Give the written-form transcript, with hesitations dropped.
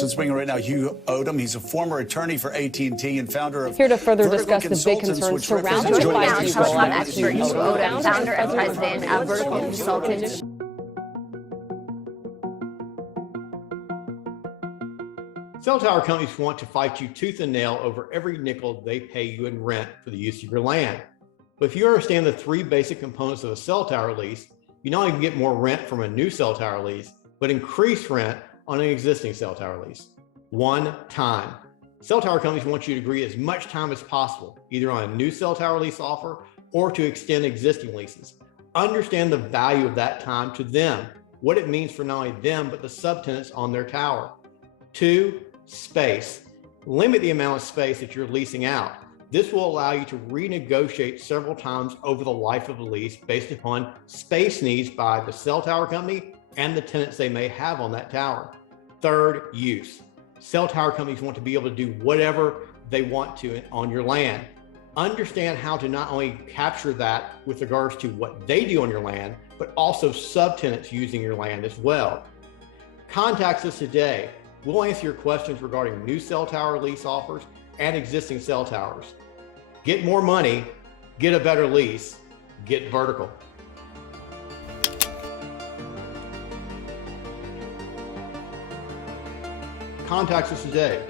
Let's bring in right now Hugh Odom. He's a former attorney for AT&T and founder of Here to further discuss Vertical the big Consultants, concerns which surrounding represents the joint Telecom ventures. expert Hugh Odom, founder and president of Vertical Consultants. Cell tower companies want to fight you tooth and nail over every nickel they pay you in rent for the use of your land. But if you understand the three basic components of a cell tower lease, you not only get more rent from a new cell tower lease, but increase rent on an existing cell tower lease. 1, time. Cell tower companies want you to agree as much time as possible, either on a new cell tower lease offer or to extend existing leases. Understand the value of that time to them, what it means for not only them, but the subtenants on their tower. 2, space. Limit the amount of space that you're leasing out. This will allow you to renegotiate several times over the life of the lease based upon space needs by the cell tower company and the tenants they may have on that tower. 3rd, use. Cell tower companies want to be able to do whatever they want to on your land. Understand how to not only capture that with regards to what they do on your land, but also subtenants using your land as well. Contact us today. We'll answer your questions regarding new cell tower lease offers and existing cell towers. Get more money, get a better lease, get vertical. Contact us today.